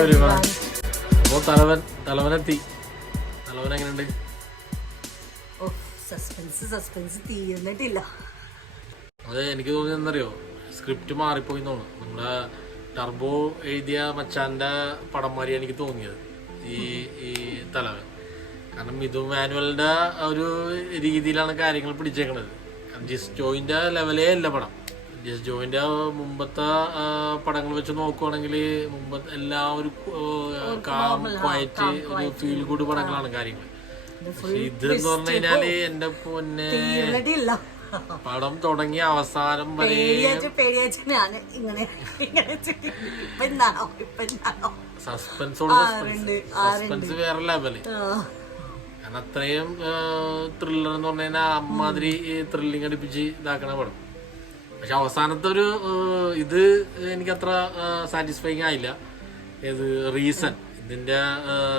അപ്പോ തലവനെത്തി. തലവൻ എങ്ങനെയുണ്ട്? സസ്പെൻസ് തീർന്നിട്ടില്ല. അത് എനിക്ക് തോന്നിയത് എന്തറിയോ, സ്ക്രിപ്റ്റ് മാറിപ്പോയി തോന്നുന്നു. നമ്മുടെ ടർബോ എഴുതിയ മച്ചാന്റെ പടം മാതിരി എനിക്ക് തോന്നിയത് ഈ തലവൻ. കാരണം മിഥുൻ മാനുവലിന്റെ ഒരു രീതിയിലാണ് കാര്യങ്ങൾ പിടിച്ചേക്കണത്. ജിസ് ജോയിന്റെ ലെവലേ അല്ല പടം. ജിസ് ജോയിന്റെ മുമ്പത്തെ പടങ്ങൾ വെച്ച് നോക്കുവാണെങ്കിൽ മുമ്പത്തെ എല്ലാ ഒരു കാം ക്വയറ്റ് ഒരു ഫീൽ ഗുഡ് പടങ്ങളാണ് കാര്യങ്ങൾ. പക്ഷെ ഇതെന്ന് പറഞ്ഞു കഴിഞ്ഞാല് എന്റെ പൊന്നെ പടം തുടങ്ങിയ അവസാനം വരെ സസ്പെൻസ് വേറെ ലെവല്. കാരണം അത്രയും ത്രില്ലർ എന്ന് പറഞ്ഞു കഴിഞ്ഞാൽ അമ്മാതിരി ത്രില്ലിങ് അടിപ്പിച്ച് ഇതാക്കണ പടം. പക്ഷെ അവസാനത്തെ ഒരു ഇത് എനിക്കത്ര സാറ്റിസ്ഫൈങ് ആയില്ല. ഏത് റീസൺ, ഇതിന്റെ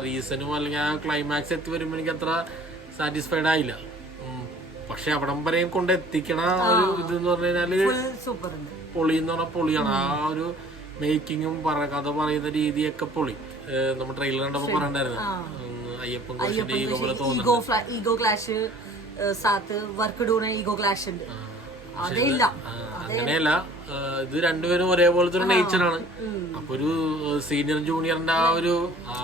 റീസണും അല്ലെങ്കിൽ ആ ക്ലൈമാക്സ് എത്തി വരുമ്പോൾ എനിക്ക് അത്ര സാറ്റിസ്ഫൈഡ് ആയില്ല. പക്ഷെ അവിടം വരെയും കൊണ്ട് എത്തിക്കണ ഒരു ഇതെന്ന് പറഞ്ഞു കഴിഞ്ഞാല് പൊളി എന്ന് പറഞ്ഞാൽ പൊളിയാണ്. ആ ഒരു മേക്കിങ്ങും കഥ പറയുന്ന രീതിയൊക്കെ പൊളി. നമ്മൾ ട്രെയിലർ കണ്ടപ്പോ പറയണ്ടായിരുന്നു അയ്യപ്പൻ കോശിന്റെ ഈഗോ പോലെ തോന്നുന്നു. ഈഗോ ക്ലാഷ് അങ്ങനെയല്ല, ഇത് രണ്ടുപേരും ഒരേപോലത്തെ ഒരു നേച്ചറാണ്. അപ്പൊ ഒരു സീനിയർ ജൂനിയറിന്റെ ആ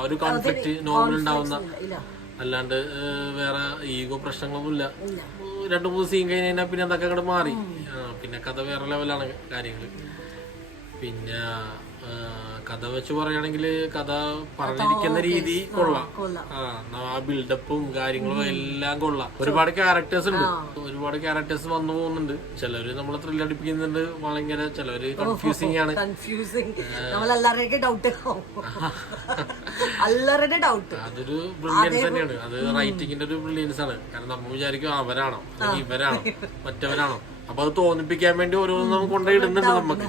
ഒരു കോൺഫ്ലിക്റ്റ് നോർമൽ ഉണ്ടാവുന്ന, അല്ലാണ്ട് വേറെ ഈഗോ പ്രശ്നങ്ങളൊന്നുമില്ല. 2-3 സീൻ കഴിഞ്ഞാൽ പിന്നെ അതൊക്കെ അങ്ങോട്ട് മാറി. പിന്നെ കഥ വേറെ ലെവലാണ് കാര്യങ്ങള്. പിന്നെ കഥ വെച്ച് പറയുകയാണെങ്കിൽ കഥ പറഞ്ഞിരിക്കുന്ന രീതി കൊള്ളാം. ആ ബിൽഡപ്പും കാര്യങ്ങളും എല്ലാം കൊള്ളാം. ഒരുപാട് ക്യാരക്ടേഴ്സ് ഉണ്ട്, ഒരുപാട് ക്യാരക്ടേഴ്സ് വന്നു പോകുന്നുണ്ട്. ചിലവര് നമ്മളെ ത്രില്ലടിപ്പിക്കുന്നുണ്ട് ഭയങ്കര, ചിലവര് കൺഫ്യൂസിംഗ് ആണ്. അതൊരു ബ്രില്യൻസ് തന്നെയാണ്. അത് റൈറ്റിംഗിന്റെ ഒരു ബ്രില്യൻസ് ആണ്. കാരണം നമ്മൾ വിചാരിക്കും അവരാണോ അല്ലെങ്കിൽ ഇവരാണോ മറ്റവരാണോ, അപ്പൊ അത് തോന്നിപ്പിക്കാൻ വേണ്ടി ഓരോന്നും നമുക്ക് കൊണ്ടുപോയിടുന്നുണ്ട് നമുക്ക്.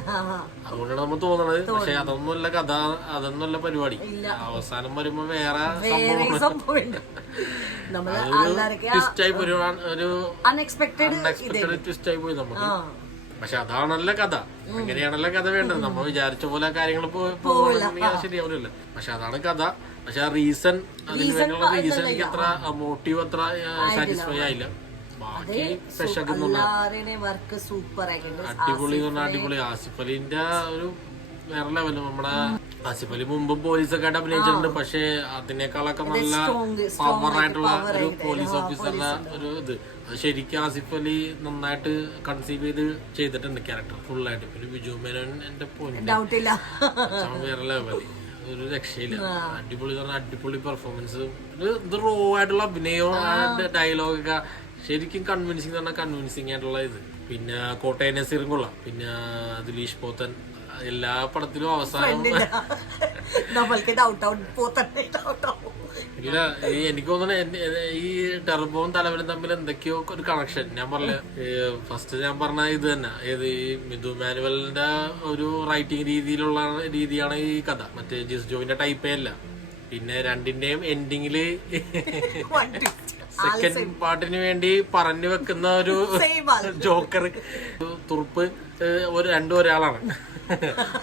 അതുകൊണ്ടാണ് നമ്മൾ തോന്നണത്. പക്ഷെ അതൊന്നുമല്ല കഥ, അതൊന്നുമല്ല പരിപാടി. അവസാനം വരുമ്പോ വേറെ ട്വിസ്റ്റായി പോയി, ഒരു അൺഎക്സ്പെക്ടഡ് ട്വിസ്റ്റായി പോയി നമുക്ക്. പക്ഷെ അതാണല്ലോ കഥ, അങ്ങനെയാണല്ലോ കഥ വേണ്ടത്. നമ്മൾ വിചാരിച്ച പോലെ കാര്യങ്ങൾ ശരിയാവില്ലല്ലോ. പക്ഷെ അതാണ് കഥ. പക്ഷെ ആ റീസൺ, അതിന് വേണ്ടിയുള്ള റീസൺ എനിക്ക് അത്ര മോട്ടീവ് അത്ര സാറ്റിസ്ഫൈ ആയില്ല. അടിപൊളി അടിപൊളി. ആസിഫ് അലിന്റെ ഒരു വേറെ ലെവല്. നമ്മുടെ ആസിഫ് അലി മുമ്പും പോലീസൊക്കെ ആയിട്ട് അഭിനയിച്ചിട്ടുണ്ട്. പക്ഷെ അതിനേക്കാളൊക്കെ നല്ല പവറായിട്ടുള്ള ഒരു പോലീസ് ഓഫീസറുടെ ഒരു ഇത്, അത് ശരിക്കും ആസിഫ് അലി നന്നായിട്ട് കൺസീവ് ചെയ്തിട്ടുണ്ട് ക്യാരക്ടർ ഫുള്ളായിട്ട്. പിന്നെ ബിജു മേനോൻ എന്റെ പോയിന്റ് വേറെ ലെവല്, ഒരു രക്ഷയില്ല. അടിപൊളി അടിപൊളി പെർഫോമൻസ്. ഇത് റോ ആയിട്ടുള്ള അഭിനയവും ഡയലോഗൊക്കെ ശരിക്കും കൺവിൻസിങ് പറഞ്ഞാൽ കൺവിൻസിങ് ആയിട്ടുള്ള ഇത്. പിന്നെ കോട്ടയം നസീറും കൊള്ളാം. പിന്നെ ദിലീഷ് പോത്തൻ എല്ലാ പടത്തിലും അവസാനം ഇല്ല. എനിക്ക് തോന്നുന്നു ഈ ടർബോവും തലവനും തമ്മിൽ എന്തൊക്കെയോ ഒരു കണക്ഷൻ. ഞാൻ പറഞ്ഞ ഫസ്റ്റ് ഞാൻ പറഞ്ഞ ഇത് തന്നെ, ഏത് ഈ മിഥുൻ മാനുവലിന്റെ ഒരു റൈറ്റിംഗ് രീതിയാണ് ഈ കഥ. മറ്റേ ജിസ് ജോയിന്റെ ടൈപ്പേ അല്ല. പിന്നെ രണ്ടിന്റെയും എൻഡിങ്ങില് സെക്കൻഡ് പാർട്ടിന് വേണ്ടി പറഞ്ഞു വെക്കുന്ന ഒരു ജോക്കർ തുറുപ്പ് രണ്ടും ഒരാളാണ്.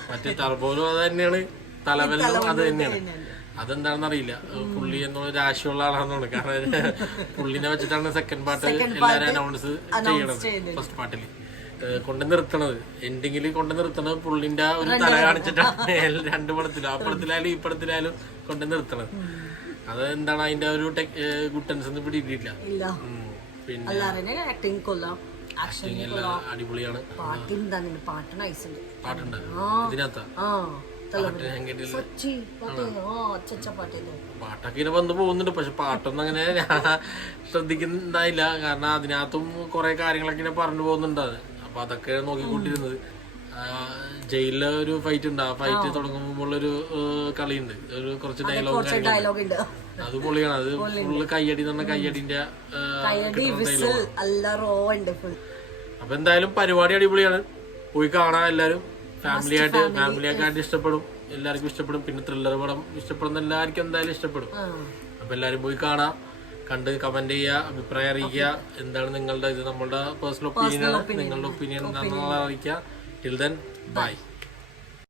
മറ്റേ ടർബോനും അത് തന്നെയാണ്, തലവനും അത് തന്നെയാണ്. അതെന്താണെന്ന് അറിയില്ല. പുള്ളി എന്നുള്ള രാശിയുള്ള ആളാണെന്നാണ്. കാരണം പുള്ളിനെ വെച്ചിട്ടാണ് സെക്കൻഡ് പാർട്ട് എല്ലാരും അനൗൺസ് ചെയ്യണത്. ഫസ്റ്റ് പാർട്ടില് കൊണ്ട് നിർത്തണത്, എൻഡിങ്ങിൽ കൊണ്ട് നിർത്തണത് പുള്ളിന്റെ ഒരു തല കാണിച്ചിട്ടാണ്. 2 പടത്തിലും, ആ പടത്തിലായാലും ഈ പടത്തിലായാലും കൊണ്ട് നിർത്തണത്. അത് എന്താണ് അതിന്റെ ഒരു ഗുട്ടൻസ് ഒന്നും പിടിയിട്ടില്ല. പിന്നെ ആക്ടിങ് എല്ലാം അടിപൊളിയാണ്. പാട്ടുണ്ട് ഇതിനകത്ത്. പാട്ടൊക്കെ ഇങ്ങനെ വന്നു പോകുന്നുണ്ട്. പക്ഷെ പാട്ടൊന്നും അങ്ങനെ ശ്രദ്ധിക്കുന്നുണ്ടായില്ല. കാരണം അതിനകത്തും കുറെ കാര്യങ്ങളൊക്കെ ഇങ്ങനെ പറഞ്ഞു പോകുന്നുണ്ട്. അപ്പൊ അതൊക്കെ നോക്കിക്കൊണ്ടിരുന്നത്. ജയിലിലെ ഒരു ഫൈറ്റ് ഉണ്ട്. ആ ഫൈറ്റ് തുടങ്ങുമ്പോഴൊരു കളിയുണ്ട്, ഒരു കുറച്ച് ഡയലോഗ് ഉണ്ട്. അത് പൊളിയാണ്. അത് ഫുള്ള് കയ്യടി എന്ന് പറഞ്ഞ കയ്യടിന്റെ. അപ്പൊ എന്തായാലും പരിപാടി അടിപൊളിയാണ്. പോയി കാണാൻ എല്ലാരും ഫാമിലിയായിട്ട് ഇഷ്ടപ്പെടും. എല്ലാവർക്കും ഇഷ്ടപ്പെടും. പിന്നെ ത്രില്ലർ പടം ഇഷ്ടപ്പെടുന്ന എല്ലാവർക്കും എന്തായാലും ഇഷ്ടപ്പെടും. അപ്പൊ എല്ലാരും പോയി കാണാം, കണ്ട് കമന്റ് ചെയ്യുക, അഭിപ്രായം അറിയിക്കുക. എന്താണ് നിങ്ങളുടെ ഇത്, നമ്മളുടെ പേഴ്സണൽ ഒപ്പീനിയൻ ആണ്. നിങ്ങളുടെ ഒപ്പീനിയൻ എന്താണെന്നുള്ള അറിയിക്കുക. Till then bye.